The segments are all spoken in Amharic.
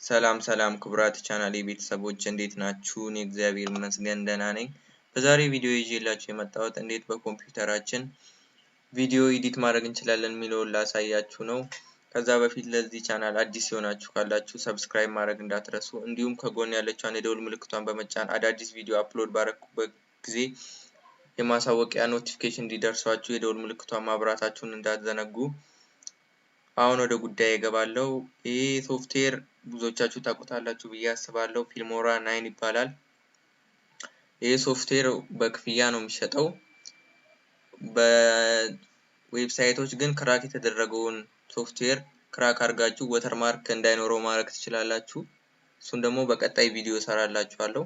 ሰላም ክቡራት ቻናሌ ቤተሰቦች እንዴት ናችሁ? እኔ እግዚአብሔር ይመስገን ደህና ነኝ። በዛሬ ቪዲዮ ይዤላችሁ የመጣሁት እንዴት በኮምፒውተራችን ቪዲዮ ኤዲት ማድረግ እንችላለን የሚለውን ላሳያችሁ ነው። ከዛ በፊት ለዚህ ቻናል አዲስ የሆናችሁ ካላችሁ ሰብስክራይብ ማድረግ እንዳትረሱ፣ እንዲሁም ከጎን ያለችውን የደወል ምልክቷን በመጫን አዳዲስ ቪዲዮ አፕሎድ ባደረኩበት ጊዜ የማሳወቂያ ኖቲፊኬሽን እንዲደርሳችሁ የደወል ምልክቷን ማብራታችሁን እንዳትዘነጉ። አሁን ወደ ጉዳይ እገባለሁ። ይሄ ሶፍትዌር ብዙዎቻችሁ ታውቁታላችሁ ብዬ አስባለሁ። ፊልሞራ 9 ይባላል። ይሄ ሶፍትዌር በክፍያ ነው የሚሸጠው። በዌብሳይቶች ግን ክራክ የተደረገውን ሶፍትዌር ክራክ አድርጋችሁ ወተርማርክ እንዳይኖረው ማድረግ ትችላላችሁ። እሱን ደግሞ በቀጣይ ቪዲዮ ሰራላችኋለሁ።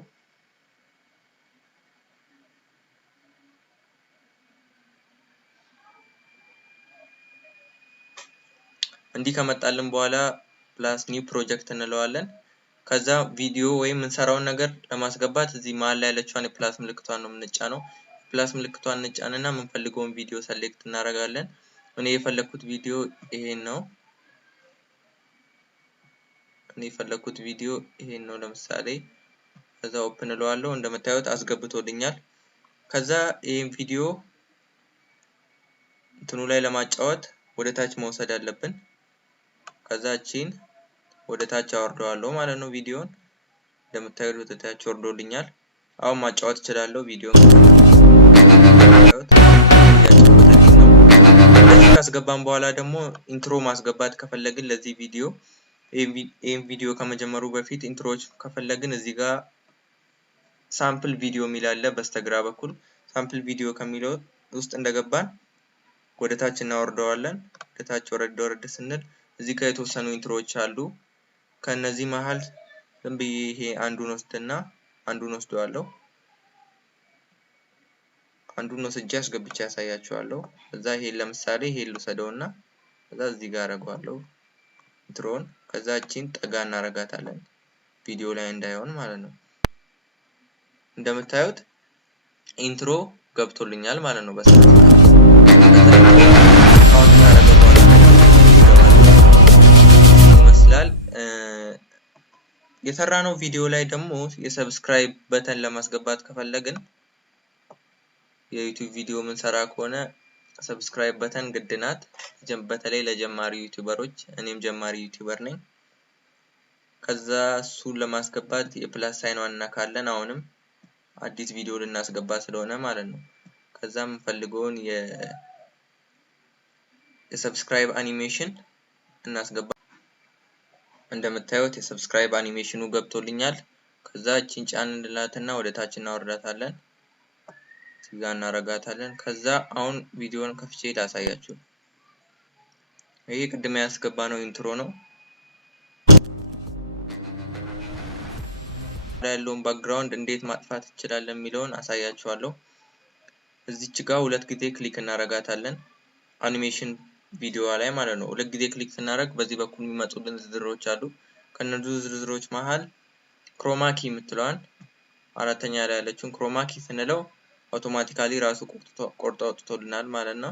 እንዲህ ከመጣልን በኋላ ፕላስ ኒው ፕሮጀክት እንለዋለን። ከዛ ቪዲዮ ወይም እንሰራውን ነገር ለማስገባት እዚህ መሃል ላይ ያለችውን የፕላስ ምልክቷን ነው የምንጫነው። ፕላስ ምልክቷን እንጫንና የምንፈልገውን ቪዲዮ ሰሌክት እናደርጋለን። እኔ የፈለኩት ቪዲዮ ይሄን ነው። ለምሳሌ ከዛ ኦፕን እለዋለሁ። እንደምታዩት አስገብቶልኛል። ከዛ ይሄን ቪዲዮ እንትኑ ላይ ለማጫወት ወደ ታች መውሰድ አለብን። ከዛችን ወደ ታች አወርደዋለሁ ማለት ነው። ቪዲዮን እንደምታዩት ወደ ታች ወርዶልኛል። አሁን ማጫወት እችላለሁ ቪዲዮን። እንደዚህ ካስገባን በኋላ ደግሞ ኢንትሮ ማስገባት ከፈለግን ለዚህ ቪዲዮ ይሄን ቪዲዮ ከመጀመሩ በፊት ኢንትሮዎች ከፈለግን እዚህ ጋር ሳምፕል ቪዲዮ የሚል አለ በስተግራ በኩል። ሳምፕል ቪዲዮ ከሚለው ውስጥ እንደገባን ወደ ታች እናወርደዋለን። ወደ ታች ወረድ ስንል እዚህ ጋር የተወሰኑ ኢንትሮዎች አሉ። ከነዚህ መሃል ዝም ብዬ ይሄ አንዱን ወስደዋለሁ። አንዱን ወስጄ አስገብቼ ያሳያችኋለሁ። ከዛ ይሄን ለምሳሌ ይሄን ልውሰደውና ከዛ እዚህ ጋር አረጋለሁ ኢንትሮን። ከዛ እቺን ጠጋ እናረጋታለን ቪዲዮ ላይ እንዳይሆን ማለት ነው። እንደምታዩት ኢንትሮ ገብቶልኛል ማለት ነው በስርዓት። የሰራነው ቪዲዮ ላይ ደግሞ የሰብስክራይብ በተን ለማስገባት ከፈለግን የዩቲዩብ ቪዲዮ ምን ሰራ ከሆነ ሰብስክራይብ በተን ግድ ናት። በተለይ ለጀማሪ ዩቲዩበሮች፣ እኔም ጀማሪ ዩቲዩበር ነኝ። ከዛ እሱን ለማስገባት የፕላስ ሳይኗን እናካለን። አሁንም አዲስ ቪዲዮ ልናስገባ ስለሆነ ማለት ነው። ከዛ የምንፈልገውን የሰብስክራይብ አኒሜሽን እናስገባ። እንደምታዩት የሰብስክራይብ አኒሜሽኑ ገብቶልኛል። ከዛ እቺን ጫን እንላትና ወደ ታች እናወርዳታለን። እዚህ ጋር እናረጋታለን። ከዛ አሁን ቪዲዮን ከፍቼ ላሳያችሁ። ይሄ ቅድም ያስገባነው ኢንትሮ ነው። ያለውን ባክግራውንድ እንዴት ማጥፋት እንችላለን የሚለውን አሳያችኋለሁ። እዚች ጋር ሁለት ጊዜ ክሊክ እናረጋታለን አኒሜሽን ቪዲዮ ላይ ማለት ነው። ሁለት ጊዜ ክሊክ ስናደርግ በዚህ በኩል የሚመጡልን ዝርዝሮች አሉ። ከነዚህ ዝርዝሮች መሃል ክሮማኪ የምትለዋን አራተኛ ላይ ያለችውን ክሮማኪ ስንለው አውቶማቲካሊ ራሱ ቆርጦ አውጥቶልናል ማለት ነው።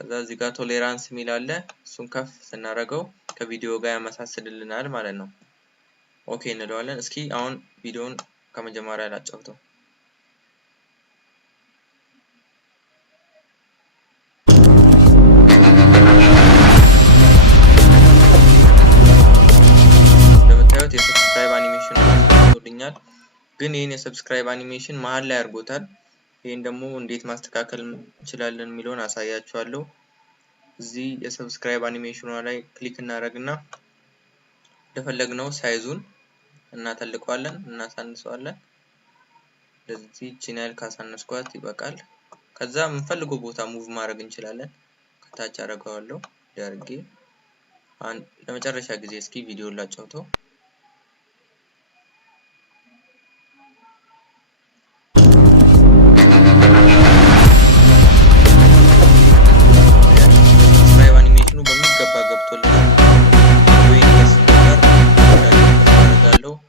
ከዛ እዚህ ጋር ቶሌራንስ የሚል አለ። እሱን ከፍ ስናደርገው ከቪዲዮ ጋር ያመሳስልልናል ማለት ነው። ኦኬ እንለዋለን። እስኪ አሁን ቪዲዮውን ከመጀመሪያ ላጫውተው። የሰብስክራይብ አኒሜሽን አድርጎልኛል። ግን ይሄን የሰብስክራይብ አኒሜሽን መሃል ላይ አድርጎታል። ይሄን ደግሞ እንዴት ማስተካከል እንችላለን የሚለውን አሳያችኋለሁ። እዚህ የሰብስክራይብ አኒሜሽኗ ላይ ክሊክ እናደርግና እንደፈለግነው ሳይዙን እናተልቀዋለን፣ እናሳንሰዋለን። ለዚህ ቻናል ካሳነስኳት ይበቃል። ከዛ የምንፈልገው ቦታ ሙቭ ማድረግ እንችላለን። ከታች አደርገዋለሁ ዳርጌ። ለመጨረሻ ጊዜ እስኪ ቪዲዮ ላጫውተው።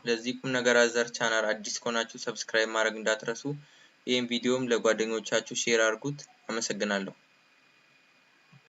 ለዚህ ቁም ነገር አዘር ቻናል አዲስ ከሆናችሁ ሰብስክራይብ ማድረግ እንዳትረሱ። ይሄን ቪዲዮም ለጓደኞቻችሁ ሼር አድርጉት። አመሰግናለሁ።